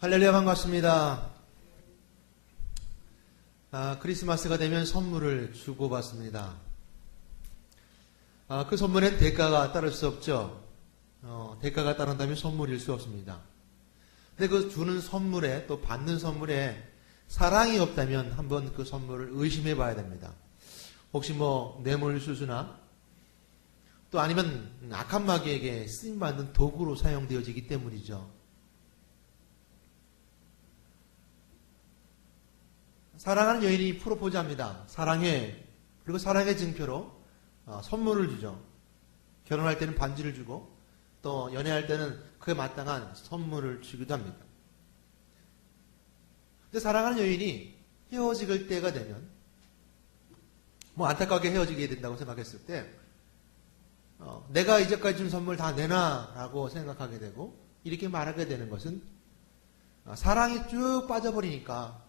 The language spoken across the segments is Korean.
할렐루야, 반갑습니다. 크리스마스가 되면 선물을 주고받습니다. 그 선물엔 대가가 따를 수 없죠. 대가가 따른다면 선물일 수 없습니다. 근데 그 주는 선물에 또 받는 선물에 사랑이 없다면 한번 그 선물을 의심해 봐야 됩니다. 혹시 뇌물수수나 또 아니면 악한 마귀에게 쓰임받는 도구로 사용되어지기 때문이죠. 사랑하는 여인이 프로포즈합니다. 사랑해. 그리고 사랑의 증표로 선물을 주죠. 결혼할 때는 반지를 주고 또 연애할 때는 그에 마땅한 선물을 주기도 합니다. 근데 사랑하는 여인이 헤어질 때가 되면 안타깝게 헤어지게 된다고 생각했을 때 내가 이제까지 준 선물 다 내놔 라고 생각하게 되고 이렇게 말하게 되는 것은 사랑이 쭉 빠져버리니까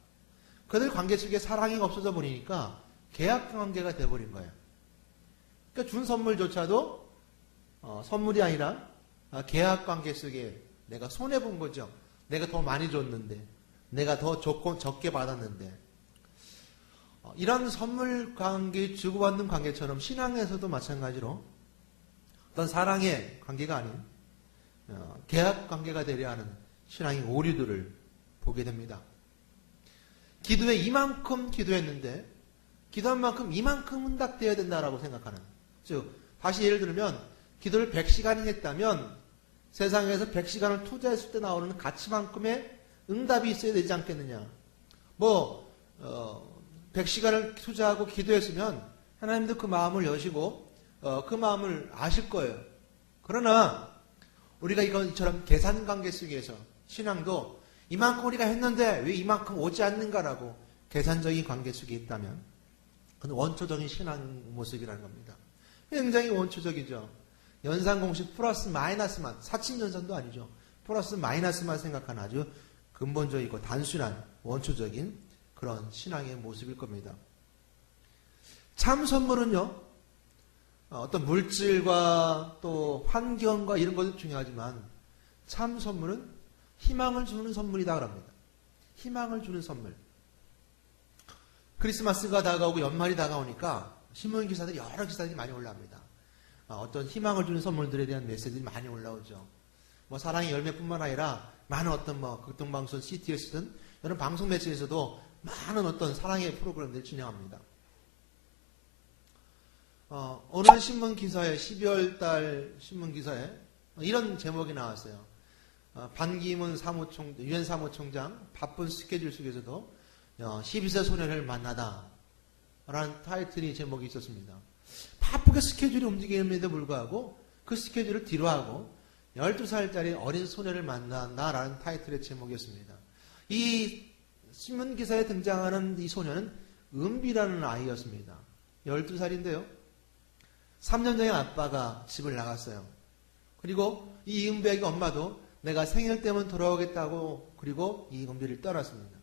그들 관계 속에 사랑이 없어져 버리니까 계약 관계가 돼버린 거예요. 그러니까 준 선물조차도 선물이 아니라 계약 관계 속에 내가 손해본 거죠. 내가 더 많이 줬는데, 내가 더 적게 받았는데. 이런 선물 관계, 주고받는 관계처럼 신앙에서도 마찬가지로 어떤 사랑의 관계가 아닌 계약 관계가 되려 하는 신앙의 오류들을 보게 됩니다. 기도에 이만큼 기도했는데 기도한 만큼 이만큼 응답되어야 된다라고 생각하는, 즉 다시 예를 들면 기도를 100시간을 했다면 세상에서 100시간을 투자했을 때 나오는 가치만큼의 응답이 있어야 되지 않겠느냐. 100시간을 투자하고 기도했으면 하나님도 그 마음을 여시고 그 마음을 아실 거예요. 그러나 우리가 이처럼 계산관계 속에서 신앙도 이만큼 우리가 했는데 왜 이만큼 오지 않는가라고 계산적인 관계 속에 있다면 그건 원초적인 신앙 모습이라는 겁니다. 굉장히 원초적이죠. 연산공식 플러스 마이너스만, 사칭연산도 아니죠. 플러스 마이너스만 생각하는 아주 근본적이고 단순한 원초적인 그런 신앙의 모습일 겁니다. 참 선물은요, 어떤 물질과 또 환경과 이런 것도 중요하지만 참 선물은 희망을 주는 선물이다 그럽니다. 희망을 주는 선물. 크리스마스가 다가오고 연말이 다가오니까 신문기사들이 여러 기사들이 많이 올라옵니다. 어떤 희망을 주는 선물들에 대한 메시지들이 많이 올라오죠. 사랑의 열매뿐만 아니라 많은 어떤 극동방송 CTS든 이런 방송 매체에서도 많은 어떤 사랑의 프로그램들을 진행합니다. 오늘 신문기사에 12월달 신문기사에 이런 제목이 나왔어요. 반기문 유엔 사무총장 바쁜 스케줄 속에서도 12세 소년을 만나다 라는 타이틀이 제목이 있었습니다. 바쁘게 스케줄이 움직임에도 불구하고 그 스케줄을 뒤로하고 12살짜리 어린 소년을 만난다 라는 타이틀의 제목이었습니다. 이 신문기사에 등장하는 이 소년은 은비라는 아이였습니다. 12살인데요. 3년 전에 아빠가 집을 나갔어요. 그리고 이 은비에게 엄마도 내가 생일 때면 돌아오겠다고 그리고 이 은비를 떠났습니다.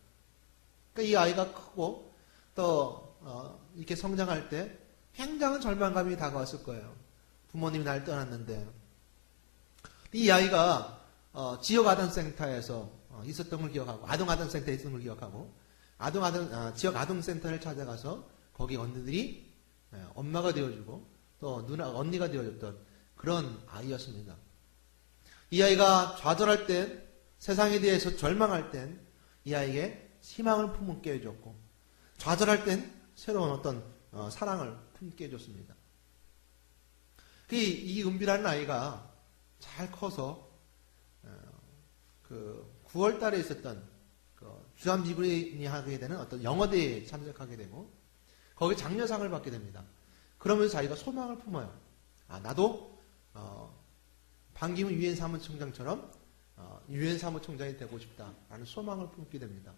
그러니까 이 아이가 크고 또 이렇게 성장할 때 굉장한 절망감이 다가왔을 거예요. 부모님이 날 떠났는데 이 아이가 지역 아동센터에서 있었던 걸 기억하고 아동센터에 있었던 걸 기억하고 지역 아동센터를 찾아가서 거기 언니들이 엄마가 되어주고 또 언니가 되어줬던 그런 아이였습니다. 이 아이가 좌절할 땐, 세상에 대해서 절망할 땐 이 아이에게 희망을 품게 해줬고 좌절할 땐 새로운 어떤 사랑을 품게 해줬습니다. 이 은비라는 아이가 잘 커서 9월 달에 있었던 주한미군이 하게 되는 어떤 영어대회에 참석하게 되고 거기 장려상을 받게 됩니다. 그러면서 자기가 소망을 품어요. 나도 반기문 유엔 사무총장처럼 유엔 사무총장이 되고 싶다라는 소망을 품게 됩니다.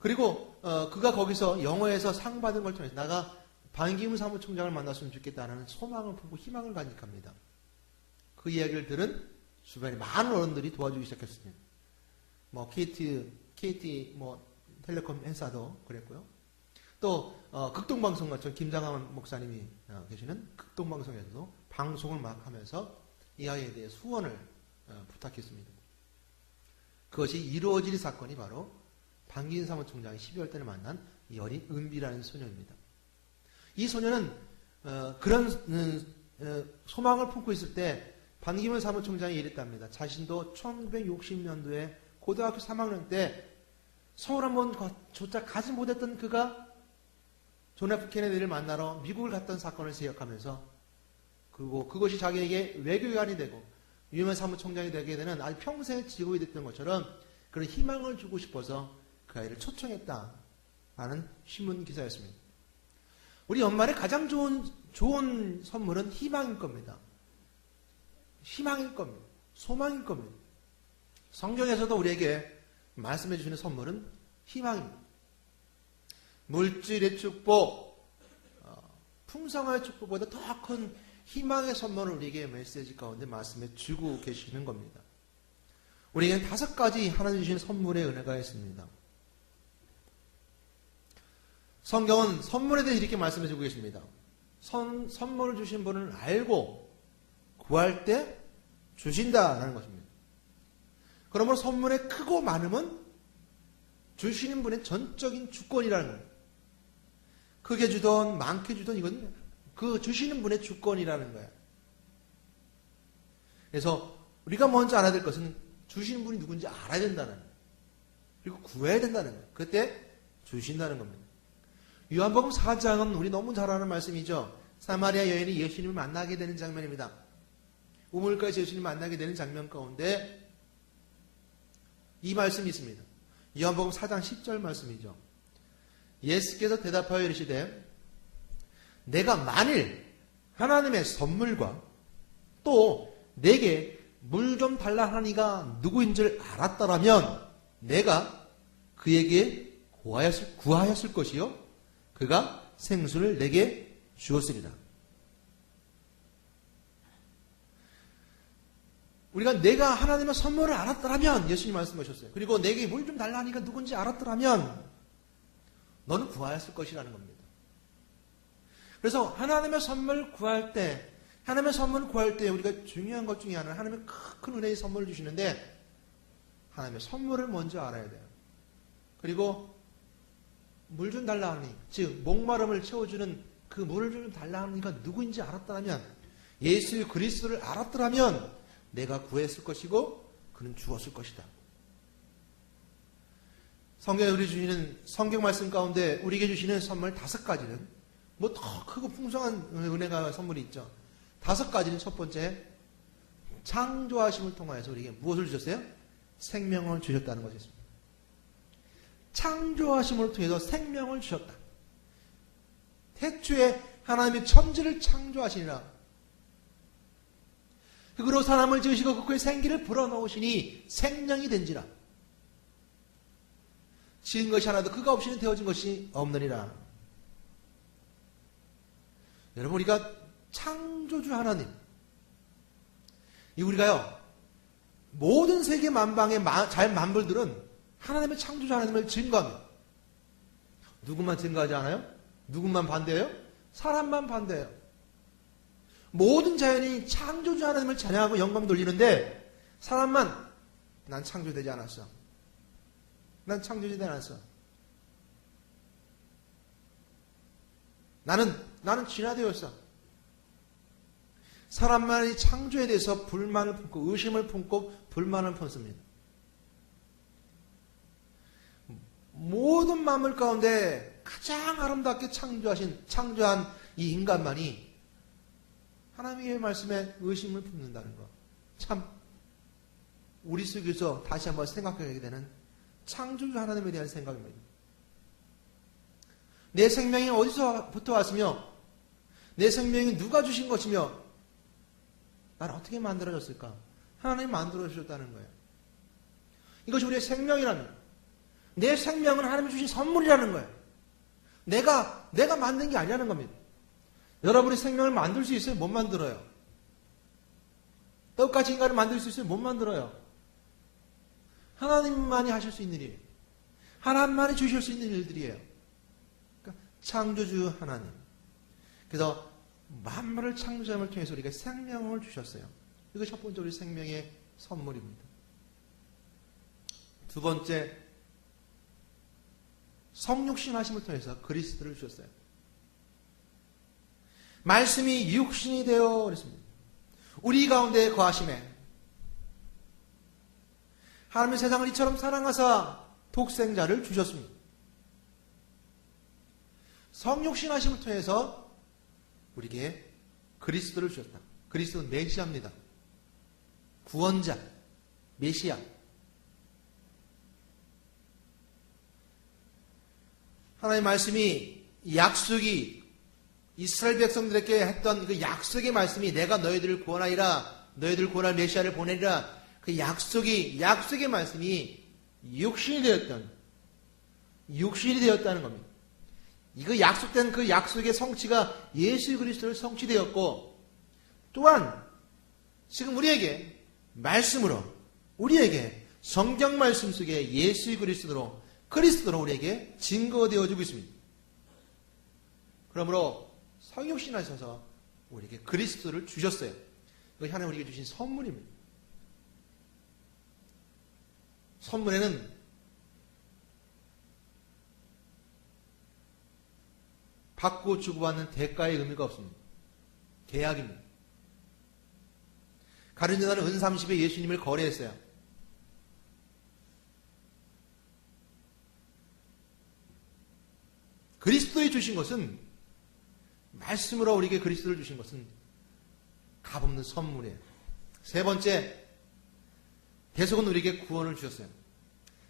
그리고 그가 거기서 영어에서 상 받은 걸 통해서 내가 반기문 사무총장을 만났으면 좋겠다는 소망을 품고 희망을 간직합니다. 그 이야기를 들은 주변에 많은 어른들이 도와주기 시작했습니다. KT 텔레콤 회사도 그랬고요. 또 극동방송과 김장한 목사님이 계시는 극동방송에서도 방송을 막 하면서 이 아이에 대해 후원을 부탁했습니다. 그것이 이루어질 사건이 바로 반기문 사무총장이 12월 달에 만난 이 어린 은비라는 소녀입니다. 이 소녀는 그런 소망을 품고 있을 때 반기문 사무총장이 이랬답니다. 자신도 1960년도에 고등학교 3학년 때 서울 한번 조차 가지 못했던 그가 존 F 케네디를 만나러 미국을 갔던 사건을 기억하면서, 그리고 그것이 자기에게 외교관이 되고 유엔 사무총장이 되게 되는 아주 평생의 직업이 됐던 것처럼 그런 희망을 주고 싶어서 그 아이를 초청했다 하는 신문 기사였습니다. 우리 연말에 가장 좋은 선물은 희망일 겁니다. 희망일 겁니다. 소망일 겁니다. 성경에서도 우리에게 말씀해 주시는 선물은 희망입니다. 물질의 축복, 풍성한 축복보다 더 큰 희망의 선물을 우리에게 메시지 가운데 말씀해 주고 계시는 겁니다. 우리에게는 5가지 하나님 주신 선물의 은혜가 있습니다. 성경은 선물에 대해 이렇게 말씀해 주고 계십니다. 선물을 주신 분을 알고 구할 때 주신다라는 것입니다. 그러므로 선물의 크고 많음은 주시는 분의 전적인 주권이라는 거예요. 크게 주든 많게 주든 이건 그 주시는 분의 주권이라는 거예요. 그래서 우리가 먼저 알아야 될 것은 주시는 분이 누군지 알아야 된다는 거예요. 그리고 구해야 된다는 거예요. 그때 주신다는 겁니다. 요한복음 4장은 우리 너무 잘 아는 말씀이죠. 사마리아 여인이 예수님을 만나게 되는 장면입니다. 우물가에서 예수님을 만나게 되는 장면 가운데 이 말씀이 있습니다. 요한복음 4장 10절 말씀이죠. 예수께서 대답하여 이르시되 내가 만일 하나님의 선물과 또 내게 물 좀 달라 하니가 누구인 줄 알았더라면 내가 그에게 구하였을 것이요 그가 생수를 내게 주었으리라. 우리가 내가 하나님의 선물을 알았더라면, 예수님 말씀하셨어요. 그리고 내게 물 좀 달라 하니까 누군지 알았더라면 너는 구하였을 것이라는 겁니다. 그래서 하나님의 선물을 구할 때, 하나님의 선물을 구할 때 우리가 중요한 것 중에 하나는 하나님의 큰 은혜의 선물을 주시는데 하나님의 선물을 먼저 알아야 돼요. 그리고 물 좀 달라 하니, 즉 목마름을 채워주는 그 물을 좀 달라 하니까 누구인지 알았더라면, 예수 그리스도를 알았더라면 내가 구했을 것이고 그는 주었을 것이다. 성경에 우리 주시는 성경 말씀 가운데 우리에게 주시는 선물 5가지는 뭐 더 크고 풍성한 은혜가 선물이 있죠. 5가지는 첫 번째, 창조하심을 통하여서 우리에게 무엇을 주셨어요? 생명을 주셨다는 것이었습니다. 창조하심을 통해서 생명을 주셨다. 태초에 하나님이 천지를 창조하시니라. 흙으로 사람을 지으시고 그의 생기를 불어넣으시니 생명이 된지라. 지은 것이 하나도 그가 없이는 되어진 것이 없느니라. 여러분, 우리가 창조주 하나님, 우리가요 모든 세계 만방의 자연 만물들은 하나님의 창조주 하나님을 증거합니다. 누구만 증거하지 않아요? 누구만 반대해요? 사람만 반대해요. 모든 자연이 창조주 하나님을 찬양하고 영광 돌리는데 사람만 난 창조되지 않았어. 난 창조되지 않았어. 나는 진화되었어. 사람만이 창조에 대해서 불만을 품고 의심을 품고 불만을 품습니다. 모든 만물 가운데 가장 아름답게 창조한 이 인간만이 하나님의 말씀에 의심을 품는다는 것. 참 우리 속에서 다시 한번 생각하게 되는 창조주 하나님에 대한 생각입니다. 내 생명이 어디서부터 왔으며 내 생명이 누가 주신 것이며 나를 어떻게 만들어졌을까? 하나님이 만들어주셨다는 거예요. 이것이 우리의 생명이라는, 내 생명은 하나님이 주신 선물이라는 거예요. 내가 만든 게 아니라는 겁니다. 여러분이 생명을 만들 수 있어요? 못 만들어요. 똑같이 인간을 만들 수 있어요? 못 만들어요. 하나님만이 하실 수 있는 일, 하나님만이 주실 수 있는 일들이에요. 그러니까 창조주 하나님. 그래서 만물을 창조함을 통해서 우리가 생명을 주셨어요. 이거 첫 번째 우리 생명의 선물입니다. 두 번째, 성육신 하심을 통해서 그리스도를 주셨어요. 말씀이 육신이 되어 그랬습니다. 우리 가운데 거하심에 하나님의 세상을 이처럼 사랑하사 독생자를 주셨습니다. 성육신 하심을 통해서 우리에게 그리스도를 주셨다. 그리스도는 메시아입니다. 구원자, 메시아. 하나님의 말씀이, 약속이 이스라엘 백성들에게 했던 그 약속의 말씀이 내가 너희들을 구원하리라, 너희들을 구원할 메시아를 보내리라, 그 약속의 말씀이 육신이 되었다는 겁니다. 이거 약속된 그 약속의 성취가 예수 그리스도를 성취되었고, 또한 지금 우리에게 말씀으로, 우리에게 성경 말씀 속에 예수 그리스도로 우리에게 증거되어지고 있습니다. 그러므로 성육신하셔서 우리에게 그리스도를 주셨어요. 이것이 하나님 우리에게 주신 선물입니다. 선물에는 받고 주고받는 대가의 의미가 없습니다. 계약입니다. 가룟 유다는 은 30에 예수님을 거래했어요. 그리스도에 주신 것은, 말씀으로 우리에게 그리스도를 주신 것은 값없는 선물이에요. 세 번째, 대속은 우리에게 구원을 주셨어요.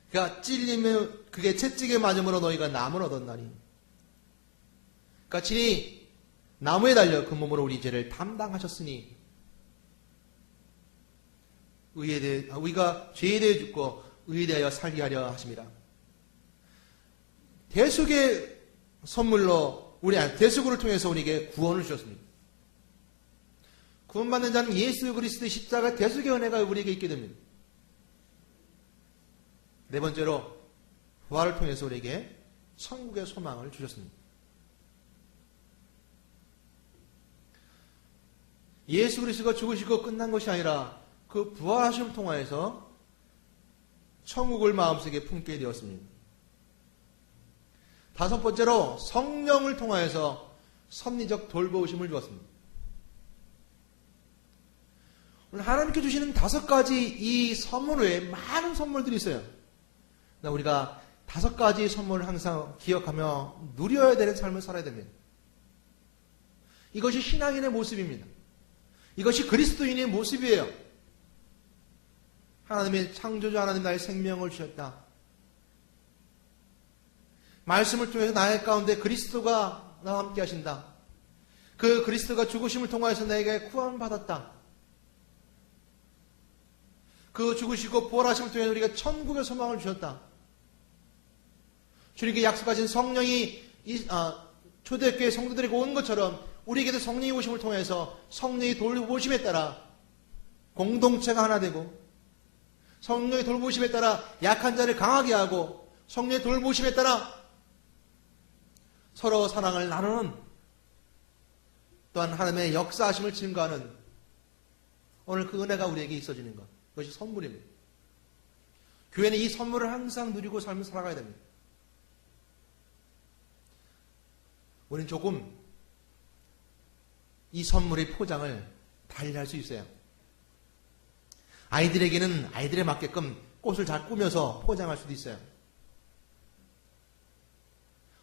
그러니까 찔리면 그게 채찍에 맞음으로 너희가 남을 얻었나니. 그러니까 친히 나무에 달려 그 몸으로 우리 죄를 담당하셨으니 우리가 죄에 대해 죽고 의에 대하여 살게 하려 하십니다. 대속의 선물로 대속을 통해서 우리에게 구원을 주셨습니다. 구원받는 자는 예수 그리스도의 십자가 대속의 은혜가 우리에게 있게 됩니다. 네 번째로, 부활을 통해서 우리에게 천국의 소망을 주셨습니다. 예수 그리스도가 죽으시고 끝난 것이 아니라 그 부활하심을 통하여서 천국을 마음속에 품게 되었습니다. 다섯 번째로, 성령을 통하여서 섭리적 돌보심을 주었습니다. 오늘 하나님께 주시는 5가지 이 선물 외에 많은 선물들이 있어요. 우리가 5가지 선물을 항상 기억하며 누려야 되는 삶을 살아야 됩니다. 이것이 신앙인의 모습입니다. 이것이 그리스도인의 모습이에요. 하나님의 창조주 하나님 나의 생명을 주셨다. 말씀을 통해서 나의 가운데 그리스도가 나와 함께 하신다. 그 그리스도가 죽으심을 통하여서 내게 구원받았다. 그 죽으시고 부활하심을 통해서 우리가 천국의 소망을 주셨다. 주님께 약속하신 성령이 초대교회 성도들에게 온 것처럼 우리에게도 성령이 오심을 통해서 성령의 돌보심에 따라 공동체가 하나 되고, 성령의 돌보심에 따라 약한 자를 강하게 하고, 성령의 돌보심에 따라 서로 사랑을 나누는, 또한 하나님의 역사하심을 증거하는 오늘 그 은혜가 우리에게 있어지는 것, 그것이 선물입니다. 교회는 이 선물을 항상 누리고 삶을 살아가야 됩니다. 우리는 조금 이 선물의 포장을 달리 할 수 있어요. 아이들에게는 아이들에 맞게끔 꽃을 잘 꾸며서 포장할 수도 있어요.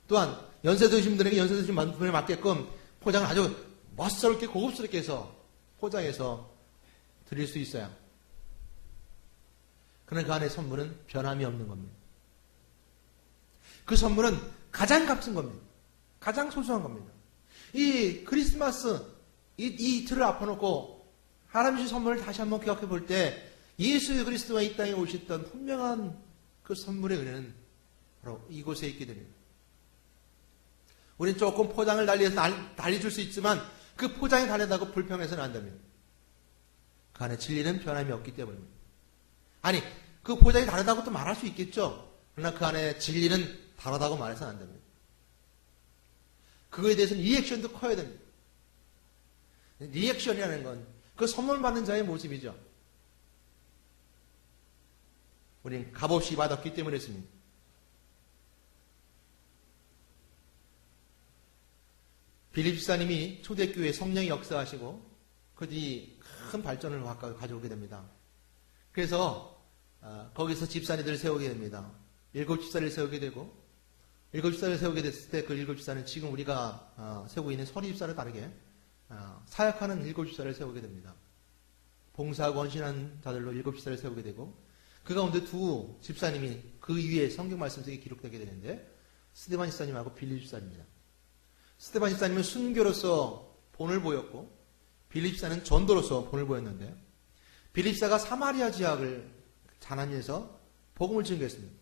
또한 연세 드신 분에게 연세 드신 분에 맞게끔 포장을 아주 멋스럽게 고급스럽게 해서 포장해서 드릴 수 있어요. 그러나 그 안에 선물은 변함이 없는 겁니다. 그 선물은 가장 값진 겁니다. 가장 소중한 겁니다. 이 크리스마스 이 이틀을 앞아놓고 하나님 주신 선물을 다시 한번 기억해 볼 때 예수 그리스도가 이 땅에 오셨던 분명한 그 선물의 은혜는 바로 이곳에 있게 됩니다. 우리는 조금 포장을 달리줄 수 있지만 그 포장이 다르다고 불평해서는 안 됩니다. 그 안에 진리는 변함이 없기 때문입니다. 아니, 그 포장이 다르다고 또 말할 수 있겠죠. 그러나 그 안에 진리는 다르다고 말해서는 안 됩니다. 그거에 대해서는 리액션도 커야 됩니다. 리액션이라는 건 그 선물 받는 자의 모습이죠. 우리는 값없이 받았기 때문에 했습니다. 빌립 집사님이 초대교회에 성령이 역사하시고 그들이 큰 발전을 가져오게 됩니다. 그래서 거기서 집사님들을 세우게 됩니다. 7집사를 세우게 되고 7집사를 세우게 됐을 때 그 7집사는 지금 우리가 세우고 있는 서리집사를 다르게 사역하는 7집사를 세우게 됩니다. 봉사하고 헌신한 자들로 7집사를 세우게 되고 그 가운데 두 집사님이 그 위에 성경 말씀 속에 기록되게 되는데 스데반 집사님하고 빌립 집사입니다. 스데반 집사님은 순교로서 본을 보였고 빌립 집사는 전도로서 본을 보였는데 빌립 집사가 사마리아 지역을 자나니에서 복음을 증거했습니다.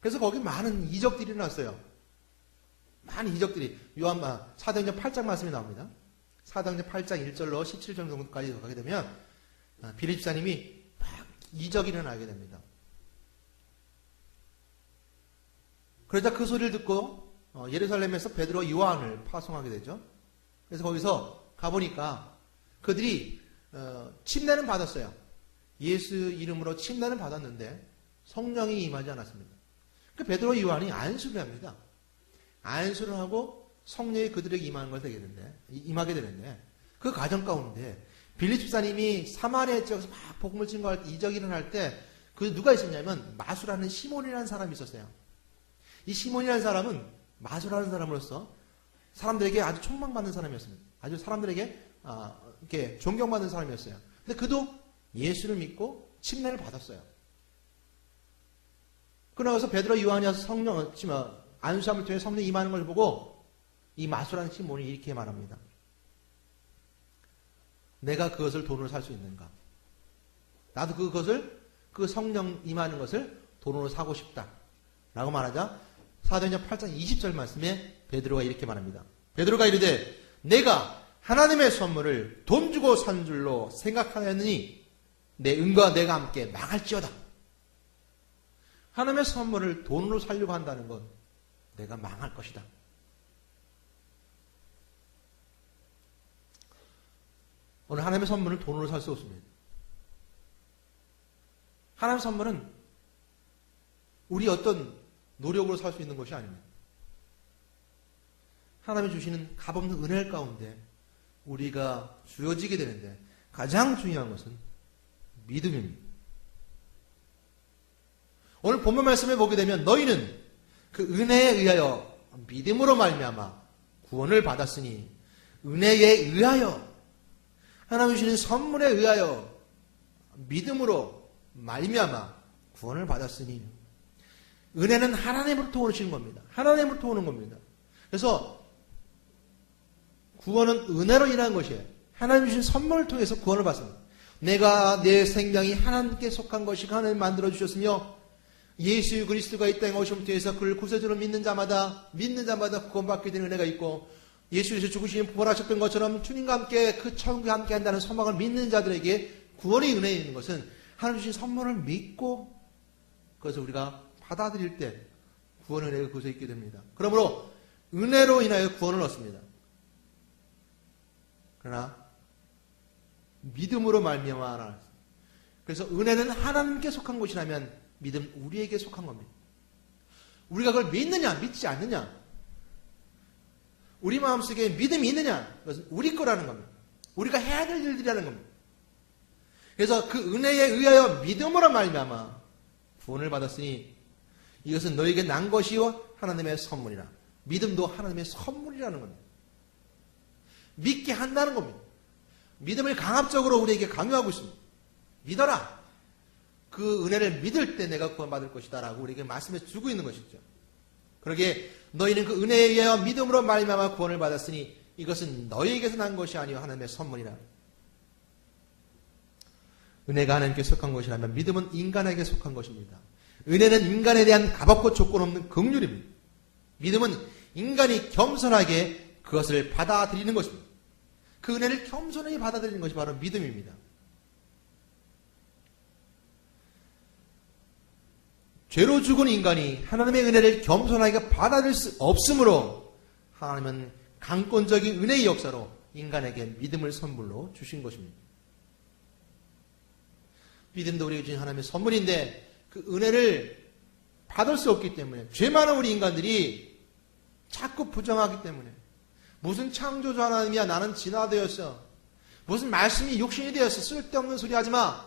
그래서 거기 많은 이적들이 일어났어요. 많은 이적들이 사도행전 8장 말씀이 나옵니다. 사도행전 8장 1절로 17절 정도까지 가게 되면 빌립 집사님이 막 이적이 일어나게 됩니다. 그러자 그 소리를 듣고 예루살렘에서 베드로 요한을 파송하게 되죠. 그래서 거기서 가보니까 그들이 침례는 받았어요. 예수 이름으로 침례는 받았는데 성령이 임하지 않았습니다. 그 베드로 요한이 안수를 합니다. 안수를 하고 성령이 그들에게 임하게 되는데 그 과정 가운데 빌립 집사님이 사마리아 지역에서 막 복음을 증거할 때 이적이 일어날 때 그 누가 있었냐면 마수라는 시몬이라는 사람이 있었어요. 이 시몬이라는 사람은 마수라는 사람으로서 사람들에게 아주 촉망받는 사람이었습니다. 아주 사람들에게 이렇게 존경받는 사람이었어요. 근데 그도 예수를 믿고 침례를 받았어요. 그러고서 베드로 요한이 와서 안수함을 통해 성령이 임하는 걸 보고 이 마수라는 시몬이 이렇게 말합니다. 내가 그것을 돈으로 살 수 있는가? 나도 그 성령 임하는 것을 돈으로 사고 싶다. 라고 말하자 사도행전 8장 20절 말씀에 베드로가 이렇게 말합니다. 베드로가 이르되 내가 하나님의 선물을 돈 주고 산 줄로 생각하였느니 내 은과 내가 함께 망할지어다. 하나님의 선물을 돈으로 살려고 한다는 건 내가 망할 것이다. 오늘 하나님의 선물을 돈으로 살 수 없습니다. 하나님의 선물은 우리 어떤 노력으로 살 수 있는 것이 아닙니다. 하나님이 주시는 값없는 은혜 가운데 우리가 주어지게 되는데 가장 중요한 것은 믿음입니다. 오늘 본문 말씀에 보게 되면 너희는 그 은혜에 의하여 믿음으로 말미암아 구원을 받았으니 은혜에 의하여 하나님 주시는 선물에 의하여 믿음으로 말미암아 구원을 받았으니 은혜는 하나님으로부터 오시는 겁니다. 하나님으로부터 오는 겁니다. 그래서 구원은 은혜로 인한 것이에요. 하나님 주신 선물을 통해서 구원을 받습니다. 내가 내 생명이 하나님께 속한 것이 하나님 만들어 주셨으며 예수 그리스도가 이 땅에 오심을 통해서 그를 구세주로 믿는 자마다 구원받게 되는 은혜가 있고 예수께서 죽으시니 부활하셨던 것처럼 주님과 함께 그 천국에 함께 한다는 소망을 믿는 자들에게 구원의 은혜에 있는 것은 하나님 주신 선물을 믿고 그것을 우리가 받아들일 때 구원의 은혜가 그것에 있게 됩니다. 그러므로 은혜로 인하여 구원을 얻습니다. 그러나 믿음으로 말미암아 그래서 은혜는 하나님께 속한 것이라면 믿음 우리에게 속한 겁니다. 우리가 그걸 믿느냐 믿지 않느냐 우리 마음속에 믿음이 있느냐 그것은 우리 거라는 겁니다. 우리가 해야 될 일들이라는 겁니다. 그래서 그 은혜에 의하여 믿음으로 말미암아 구원을 받았으니 이것은 너에게 난 것이요 하나님의 선물이라. 믿음도 하나님의 선물이라는 겁니다. 믿게 한다는 겁니다. 믿음을 강압적으로 우리에게 강요하고 있습니다. 믿어라. 그 은혜를 믿을 때 내가 구원받을 것이다 라고 우리에게 말씀해 주고 있는 것이죠. 그러기에 너희는 그 은혜에 의하여 믿음으로 말미암아 구원을 받았으니 이것은 너희에게서 난 것이 아니요 하나님의 선물이라. 은혜가 하나님께 속한 것이라면 믿음은 인간에게 속한 것입니다. 은혜는 인간에 대한 값없고 조건 없는 긍휼입니다. 믿음은 인간이 겸손하게 그것을 받아들이는 것입니다. 그 은혜를 겸손하게 받아들이는 것이 바로 믿음입니다. 죄로 죽은 인간이 하나님의 은혜를 겸손하게 받아들일 수 없으므로 하나님은 강권적인 은혜의 역사로 인간에게 믿음을 선물로 주신 것입니다. 믿음도 우리에게 주신 하나님의 선물인데 그 은혜를 받을 수 없기 때문에 죄 많은 우리 인간들이 자꾸 부정하기 때문에 무슨 창조주 하나님이야 나는 진화되었어. 무슨 말씀이 육신이 되었어. 쓸데없는 소리 하지 마.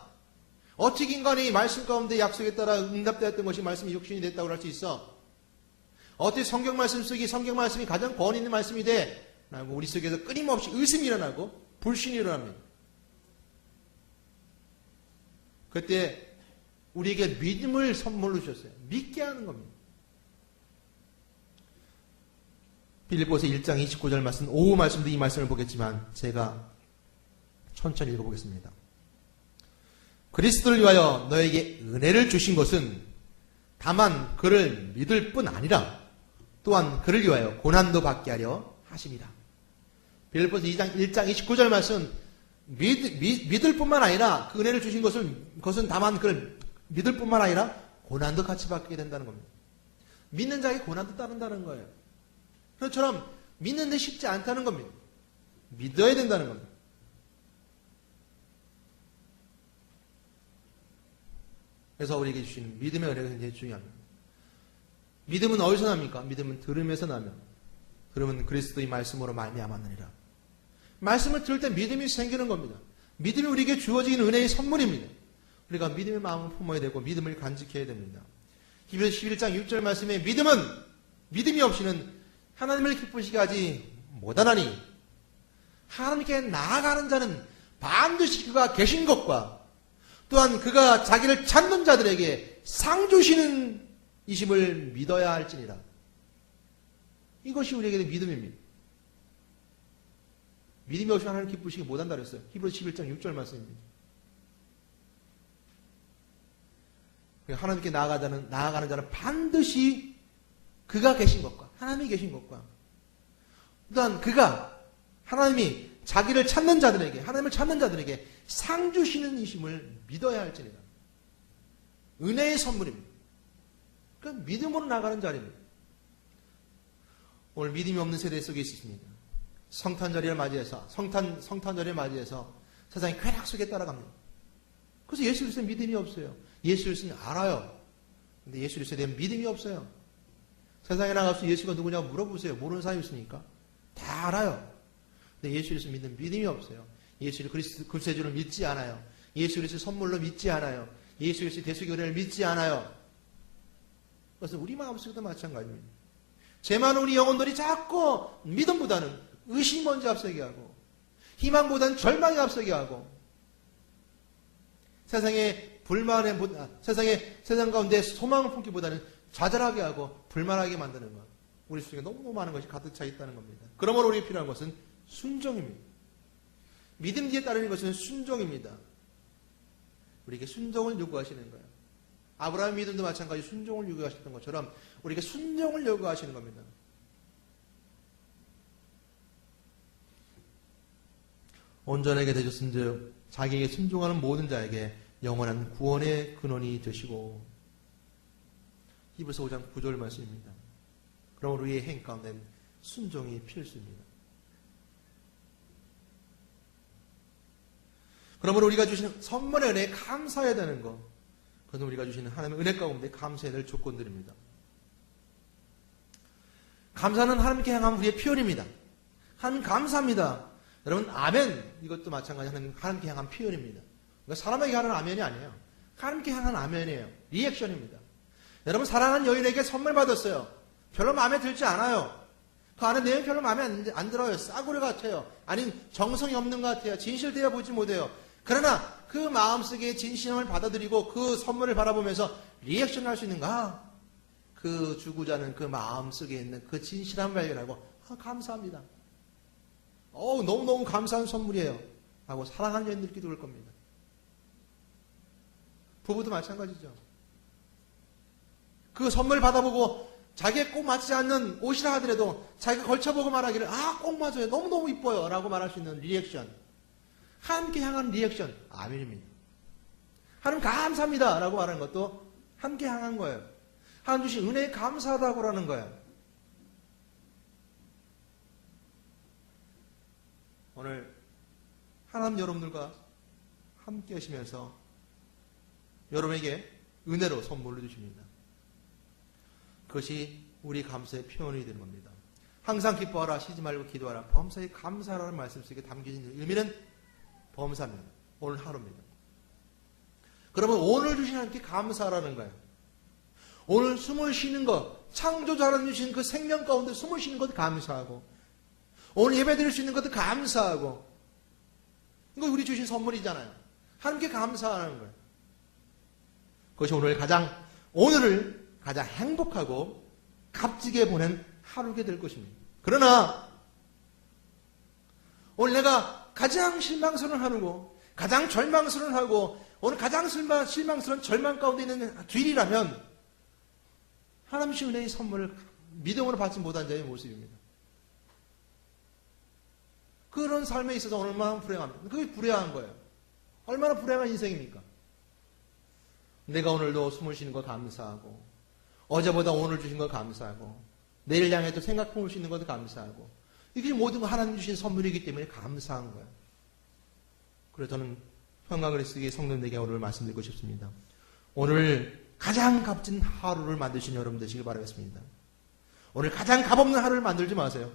어떻게 인간이 말씀 가운데 약속에 따라 응답되었던 것이 말씀이 육신이 됐다고 할 수 있어? 어떻게 성경 말씀 속이 성경 말씀이 가장 권위 있는 말씀이 돼? 라고 우리 속에서 끊임없이 의심이 일어나고 불신이 일어납니다. 그때 우리에게 믿음을 선물로 주셨어요. 믿게 하는 겁니다. 빌립보서 1장 29절 말씀, 오후 말씀도 이 말씀을 보겠지만 제가 천천히 읽어보겠습니다. 그리스도를 위하여 너에게 은혜를 주신 것은 다만 그를 믿을 뿐 아니라 또한 그를 위하여 고난도 받게 하려 하심이라. 빌립보서 1장 29절 말씀, 믿을 뿐만 아니라 그 은혜를 주신 것은 다만 그를 믿을 뿐만 아니라 고난도 같이 받게 된다는 겁니다. 믿는 자에게 고난도 따른다는 거예요. 그것처럼 믿는데 쉽지 않다는 겁니다. 믿어야 된다는 겁니다. 그래서 우리에게 주시는 믿음의 은혜가 굉장히 중요합니다. 믿음은 어디서 납니까? 믿음은 들음에서 나면 들음은 그리스도의 말씀으로 말미암았느니라. 말씀을 들을 때 믿음이 생기는 겁니다. 믿음이 우리에게 주어진 은혜의 선물입니다. 우리가 믿음의 마음을 품어야 되고 믿음을 간직해야 됩니다. 히브리서 11장 6절 말씀에 믿음이 없이는 하나님을 기쁘시게 하지 못하나니 하나님께 나아가는 자는 반드시 그가 계신 것과 또한 그가 자기를 찾는 자들에게 상 주시는 이심을 믿어야 할지니라. 이것이 우리에게 믿음입니다. 믿음이 없이 하나님을 기쁘시게 못한다 그랬어요. 히브리서 11장 6절 말씀입니다. 하나님께 나아가는 자는 반드시 그가 계신 것과 하나님이 계신 것과 또한 하나님이 자기를 찾는 자들에게 하나님을 찾는 자들에게 상 주시는 이심을 믿어야 할지니라. 은혜의 선물입니다. 그러니까 믿음으로 나가는 자리입니다. 오늘 믿음이 없는 세대 속에 있습니다. 성탄절을 맞이해서 세상이 쾌락 속에 따라갑니다. 그래서 예수 그리스도에 믿음이 없어요. 예수 그리스도는 알아요. 근데 예수 그리스도에 대한 믿음이 없어요. 세상에 나가서 예수가 누구냐고 물어보세요. 모르는 사람이 있으니까. 다 알아요. 근데 예수 그리스도 믿는 믿음이 없어요. 예수 그리스도 구세주를 믿지 않아요. 예수 그리스도 선물로 믿지 않아요. 예수 그리스도 대속의 은혜를 믿지 않아요. 그래서 우리 마음속에도 마찬가지입니다. 죄 많은 우리 영혼들이 자꾸 믿음보다는 의심이 먼저 앞서게 하고 희망보다는 절망이 앞서게 하고 세상 가운데 소망을 품기보다는 좌절하게 하고 불만하게 만드는 것. 우리 속에 너무 많은 것이 가득 차 있다는 겁니다. 그러므로 우리에게 필요한 것은 순종입니다. 믿음 뒤에 따르는 것은 순종입니다. 우리에게 순종을 요구하시는 거예요. 아브라함 믿음도 마찬가지 순종을 요구하셨던 것처럼 우리에게 순종을 요구하시는 겁니다. 온전하게 되셨은즉 자기에게 순종하는 모든 자에게 영원한 구원의 근원이 되시고. 히브리서 5장 9절 말씀입니다. 그러므로 우리의 행 가운데는 순종이 필수입니다. 그러므로 우리가 주시는 선물의 은혜에 감사해야 되는 것, 그것은 우리가 주시는 하나님의 은혜 가운데 감사해야 될 조건들입니다. 감사는 하나님께 향한 우리의 표현입니다. 하나님 감사합니다. 여러분 아멘, 이것도 마찬가지 하나님께 향한 표현입니다. 그러니까 사람에게 하는 아멘이 아니에요. 하나님께 향한 아멘이에요. 리액션입니다. 여러분 사랑하는 여인에게 선물 받았어요. 별로 마음에 들지 않아요. 그 안에 내용 별로 마음에 안 들어요. 싸구려 같아요. 아니 정성이 없는 것 같아요. 진실되어 보지 못해요. 그러나 그 마음속에 진심을 받아들이고 그 선물을 바라보면서 리액션 할 수 있는가? 그 주구자는 그 마음속에 있는 그 진실함을 발견하고 감사합니다. 너무너무 감사한 선물이에요. 하고 사랑하는 여인들끼리 올 겁니다. 부부도 마찬가지죠. 그 선물 받아보고 자기에 꼭 맞지 않는 옷이라 하더라도 자기가 걸쳐보고 말하기를 꼭 맞아요. 너무너무 이뻐요. 라고 말할 수 있는 리액션. 함께 향한 리액션. 아멘입니다. 하나님 감사합니다. 라고 말하는 것도 함께 향한 거예요. 하나님 주신 은혜에 감사하다고 하는 거예요. 오늘 하나님 여러분들과 함께 하시면서 여러분에게 은혜로 선물로 주십니다. 그것이 우리 감사의 표현이 되는 겁니다. 항상 기뻐하라, 쉬지 말고 기도하라. 범사에 감사하라는 말씀 속에 담겨진 의미는 범사입니다. 오늘 하루입니다. 그러면 오늘 주신 하나님께 감사하라는 거예요. 오늘 숨을 쉬는 것, 창조주 하나님 주신 그 생명 가운데 숨을 쉬는 것 감사하고, 오늘 예배 드릴 수 있는 것도 감사하고, 이거 우리 주신 선물이잖아요. 하나님께 감사하는 거예요. 그것이 오늘을 가장 행복하고 값지게 보낸 하루게 될 것입니다. 그러나 오늘 내가 가장 실망스러운 하루고 가장 절망스러운 하고 오늘 가장 실망스러운 절망 가운데 있는 뒤이라면 하나님 주신 은혜의 선물을 믿음으로 받지 못한 자의 모습입니다. 그런 삶에 있어서 얼마나 불행합니까? 그게 불행한 거예요. 얼마나 불행한 인생입니까? 내가 오늘도 숨을 쉬는 거 감사하고 어제보다 오늘 주신 거 감사하고 내일 향해 또 생각해 볼 수 있는 것도 감사하고 이게 모든 거 하나님 주신 선물이기 때문에 감사한 거예요. 그래서 저는 평강그리스도의 성도님에게 오늘 말씀드리고 싶습니다. 오늘 가장 값진 하루를 만드신 여러분 되시길 바라겠습니다. 오늘 가장 값없는 하루를 만들지 마세요.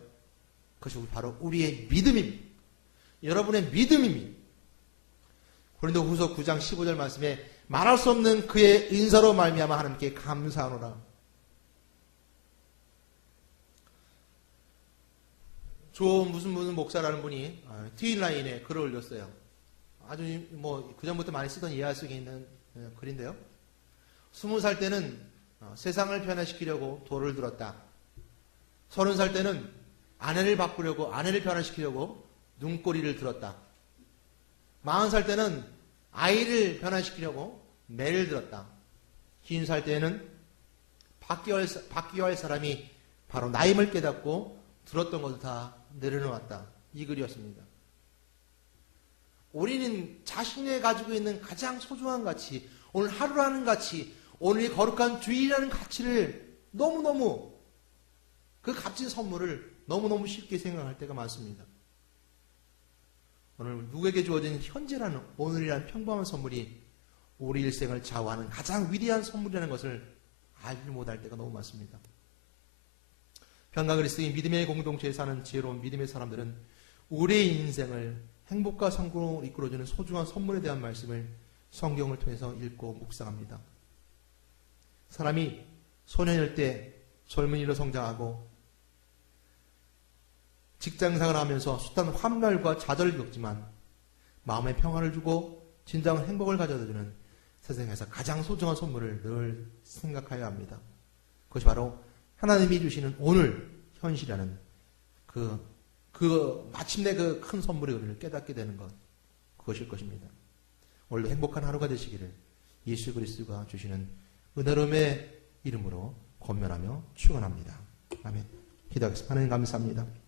그것이 바로 우리의 믿음입니다. 여러분의 믿음입니다. 고린도후서 9장 15절 말씀에 말할 수 없는 그의 인사로 말미암아 하나님께 감사하노라. 무슨 목사라는 분이 트윈라인에 글을 올렸어요. 아주 그전부터 많이 쓰던 이해할 속에 있는 글인데요. 20살 때는 세상을 변화시키려고 돌을 들었다. 30살 때는 아내를 바꾸려고 아내를 변화시키려고 눈꼬리를 들었다. 40살 때는 아이를 변화시키려고 매를 들었다. 50살 때는 바뀌어야 할 사람이 바로 나임을 깨닫고 들었던 것을 다 내려놓았다. 이 글이었습니다. 우리는 자신이 가지고 있는 가장 소중한 가치, 오늘 하루라는 가치, 오늘 이 거룩한 주일이라는 가치를 너무너무 그 값진 선물을 너무너무 쉽게 생각할 때가 많습니다. 오늘 누구에게 주어진 현재라는 오늘이라는 평범한 선물이 우리 일생을 좌우하는 가장 위대한 선물이라는 것을 알지 못할 때가 너무 많습니다. 평강그리스도의 믿음의 공동체에 사는 지혜로운 믿음의 사람들은 우리의 인생을 행복과 성공으로 이끌어주는 소중한 선물에 대한 말씀을 성경을 통해서 읽고 묵상합니다. 사람이 소년일 때 젊은이로 성장하고 직장생활을 하면서 숱한 환멸과 좌절을 겪지만 마음의 평화를 주고 진정한 행복을 가져다주는 세상에서 가장 소중한 선물을 늘 생각해야 합니다. 그것이 바로 하나님이 주시는 오늘 현실이라는 마침내 그 큰 선물의 의미를 깨닫게 되는 것, 그것일 것입니다. 오늘도 행복한 하루가 되시기를 예수 그리스도가 주시는 은혜로움의 이름으로 권면하며 축원합니다. 아멘. 기도하겠습니다. 하나님 감사합니다.